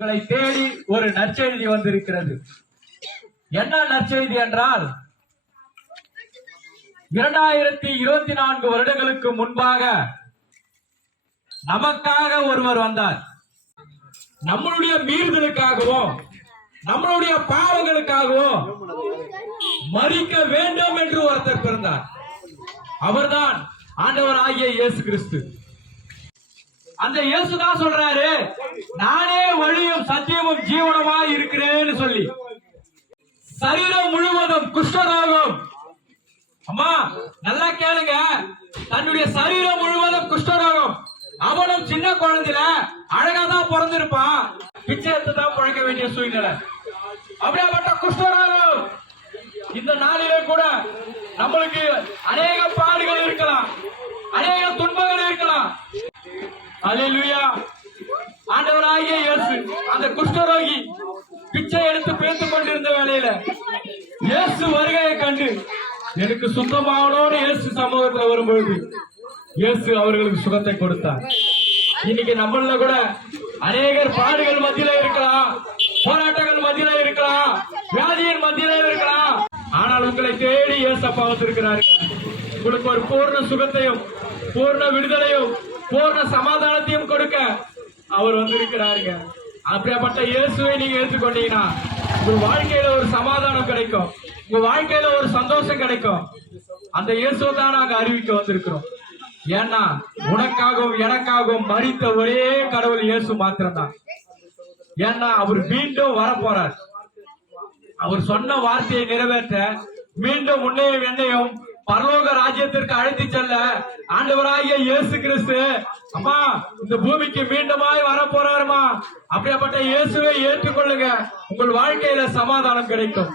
உங்களை தேடி ஒரு நற்செய்தி வந்திருக்கிறது. என்ன நற்செய்தி என்றால், 2024 வருடங்களுக்கு முன்பாக நமக்காக ஒருவர் வந்தார். நம்மளுடைய மீறுதலுக்காகவும் நம்மளுடைய பாவங்களுக்காகவும் மரிக்க வேண்டும் என்று ஒருத்தர் பிறந்தார். அவர்தான் ஆண்டவர் ஆகிய இயேசு கிறிஸ்து. அந்த இயேசு தான் சொல்றாரு, நானே வழியும் சத்தியமும் ஜீவனமாய் இருக்கிறேன்னு சொல்லி. சரீரம் முழுவதும் குஷ்டரோகம். அம்மா நல்லா கேளுங்க, தன்னுடைய சரீரம் முழுவதும் குஷ்டரோகம். அவனும் சின்ன குழந்தையில அழகாதான் பிறந்திருப்பான், பிச்சை எடுத்து தான் பழக்க வேண்டிய சூழ்நிலை. அப்படியாப்பட்ட குஷ்டரோகம் இந்த நாளிலே கூட நம்மளுக்கு அநேக பாடுகள் இருக்கலாம், அநேக துன்பங்கள் இருக்கலாம். அல்லேலூயா. ஆண்டவராகிய இயேசு அந்த குஷ்டரோகி பிச்சை எடுத்து பேசிக் கொண்டிருந்த வேளையில இயேசு வருகையை கண்டு எனக்கு சுத்தமாகணும்னு இயேசு சமூகத்தில் வரும்பொழுது இயேசு அவர்களுக்கு சுகத்தை கொடுத்தார். இன்னைக்கு நம்மள கூட அநேகர் பாடுகள் மத்தியில இருக்கலாம், போராட்டங்கள் மத்தியில இருக்கலாம், வியாதியின் மத்தியில இருக்கலாம். ஆனால் உங்களை தேடி இயேசப்பா வந்திருக்கிறார்கள். உங்களுக்கு ஒரு பூர்ண சுகத்தையும் பூர்ண விடுதலையும் பூர்ண சமாதானத்தையும் கொடுக்க அவர் வந்திருக்கிறாருங்க. அப்படியாப்பட்ட இயேசுவை நீங்க ஏற்றுக்கொண்டீங்கன்னா உங்க வாழ்க்கையில ஒரு சமாதானம் கிடைக்கும், உங்க வாழ்க்கையில ஒரு சந்தோஷம் கிடைக்கும். அந்த இயேசுவை தான் நாங்க அறிவிக்க வந்திருக்கிறோம். ஏன்னா உனக்காகவும் எனக்காகவும் மரித்த ஒரே கடவுள் இயேசு மாத்திரம்தான். ஏன்னா அவர் மீண்டும் வரப்போறார். அவர் சொன்ன வார்த்தையை நிறைவேற்ற மீண்டும் உன்னையும் என்னையும் பரலோக ராஜ்யத்திற்கு அழைத்து செல்ல ஆண்டவராகிய இயேசு கிறிஸ்து அம்மா இந்த பூமிக்கு மீண்டுமாய் வர போறாருமா. அப்படியாப்பட்ட இயேசுவை ஏற்றுக்கொள்ளுங்க, உங்கள் வாழ்க்கையில சமாதானம் கிடைக்கும்.